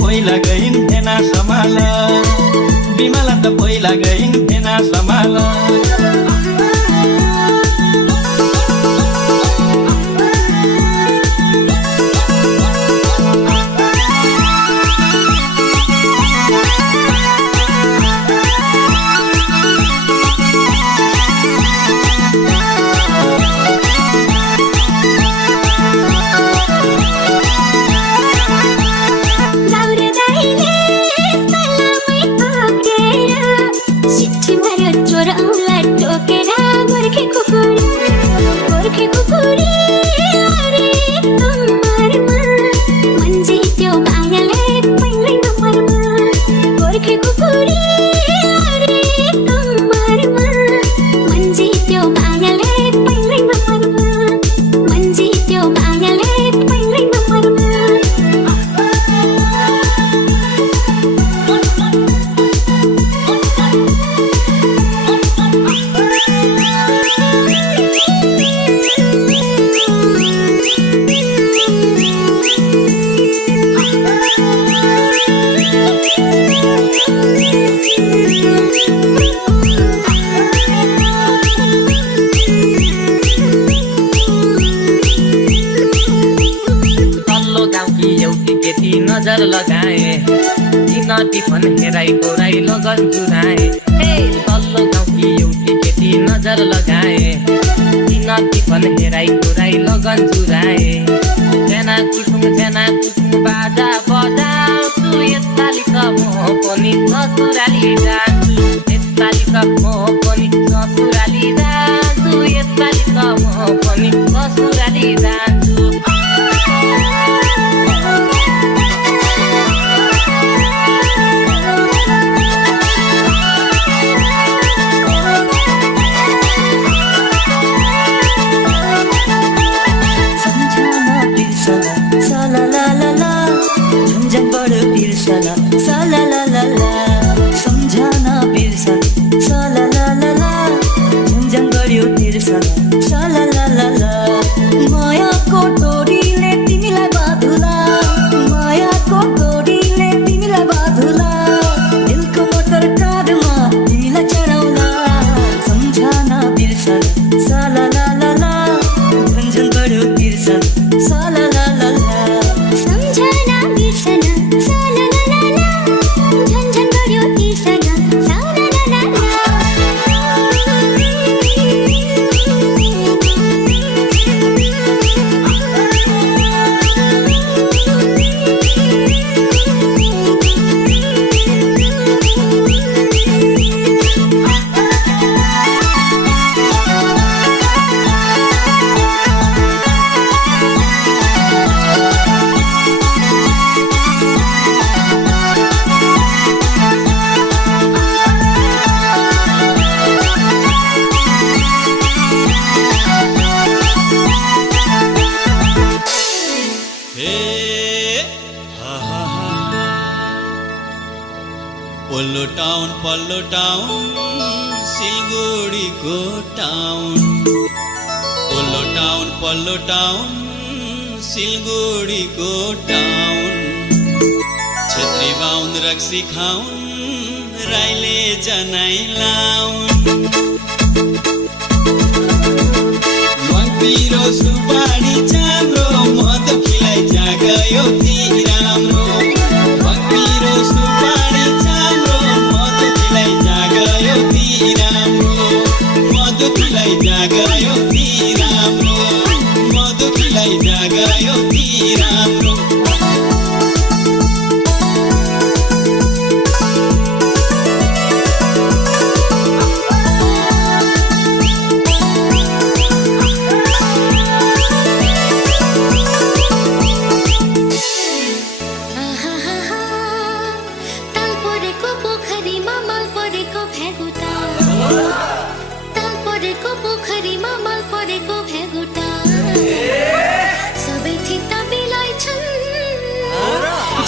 पहिला गइन्थेन समाल बिमला त पहिला गइन्थेन समाल नजर लगाए किन टिफन हेराई कोराई लगन जुराए तल्लो गाउँकी एउटी केटी नजर लगाए किन टिफन हेराई कोराई लगन जुराए झेना कुटुङ बाजा बजाउँछु यसपालि त म पनि ससुराली जान्छु यसपालि त म पनि ससुराली जान्छु यसपालि त म पनि ससुराली जान्छु सम्झना बिर्सना साला ला ला ला झन्झन बढ्यो तिर्सना साला ला ला ला मायाको डोरीले तिमीलाई बाँधुला मायाको डोरीले तिमीलाई बाँधुला दिलको मोटर काँधमा तिमीलाई चढाउला सम्झना बिर्सना साला ला ला ला झन्झन बढ्यो तिर्सना साला ला ला ला सम्झना बिर्सना साला ला ला ला झन्झन बढ्यो तिर्सना साला ला ला ला पल्लो टाउन सिलगढीको टाउन पल्लो टाउन सिलगढीको टाउन छेत्री बाहुन रक्सी खाउन राईले जनाई लाउन पिरो सुपारी चाम्रो मधुकीलाई जागयो ती राम्रो पिरो सुपारी चाम्रो मधुकीलाई जागयो ती राम्रो मधुकीलाई जागयो ती राम्रो मधुकीलाई जागयो ती राम्रो ताल परेको पोखरीमा मल परेको भ्यागुटा सबै थिता बिलाइछन्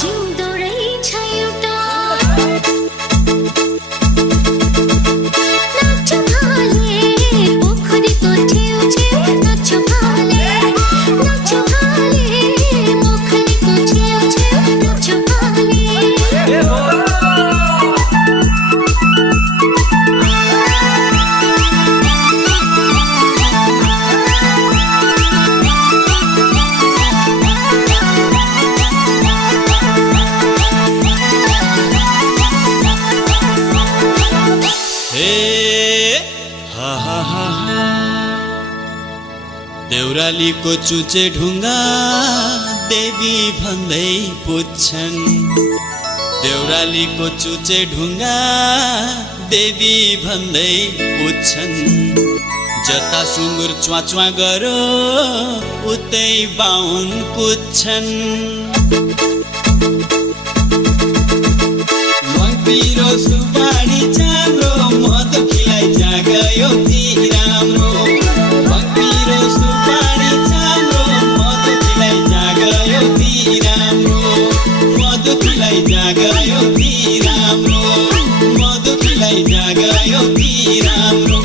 जिउँदो रहेछ एउटा नाच्छ भाले पोखरीको छेउछेउ नाच्छ भाले पोखरीको छेउछेउ नाच्छ भाले देउरालीको चुचे ढुङ्गा देवी भन्दै पुज्छन् देउरालीको चुचे ढुङ्गा देवी भन्दै पुज्छन् जता सुँगुर च्वा च्वा गरो उतै बाहुन कुद्छन् पिरो सुपारी चाम्रो मधु खिलाइ जागयो ती राम्रो पिरो सुपारी चाम्रो मधु खिलाइ जागयो ती राम्रो मधु खिलाइ जागयो ती राम्रो मधु खिलाइ जागयो ती राम्रो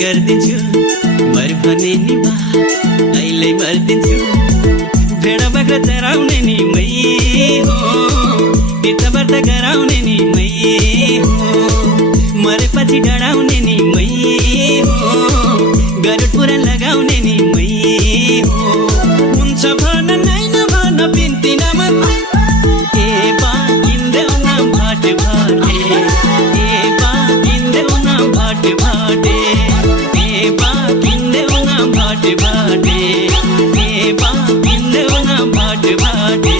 गरिदिन्छु मर भने नि बा अहिले मर्दिन्छु भेडा बाख्रा चराउने नि मै हो तीर्थ व्रत गराउने नि मै हो मरेपछि डढाउने नि मै हो गरुड पुराण लगाउने नि मै हो हुन्छ भन नै नभन बिन्ती नमन ए बा किन्देऊ न भाट भाटे ए बा किन्देऊ न भाट भाटे भाटे भाटे ए बा किन्देऊ न भाट भाटे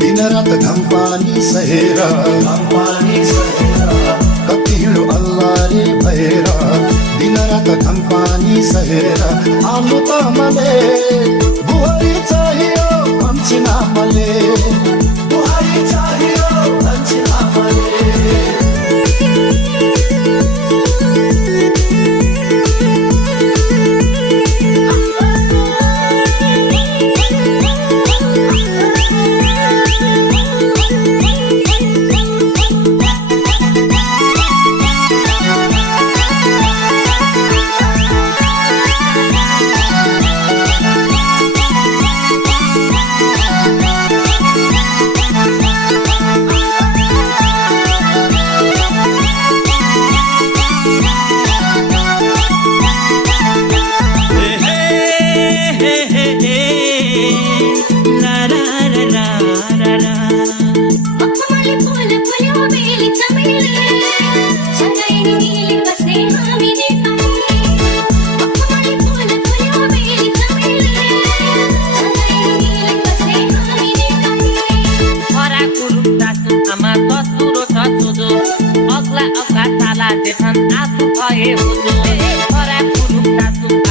दिन-रात घाम पानी सहेर कति हिँडो अल्लाह रे भएर दिन-रात घाम पानी सहेर आलु त मले बुहारी चाहियो भन्छन् आमाले बुहारी चाहियो भन्छन् आमाले आफू भए हुजु खरा कुरुता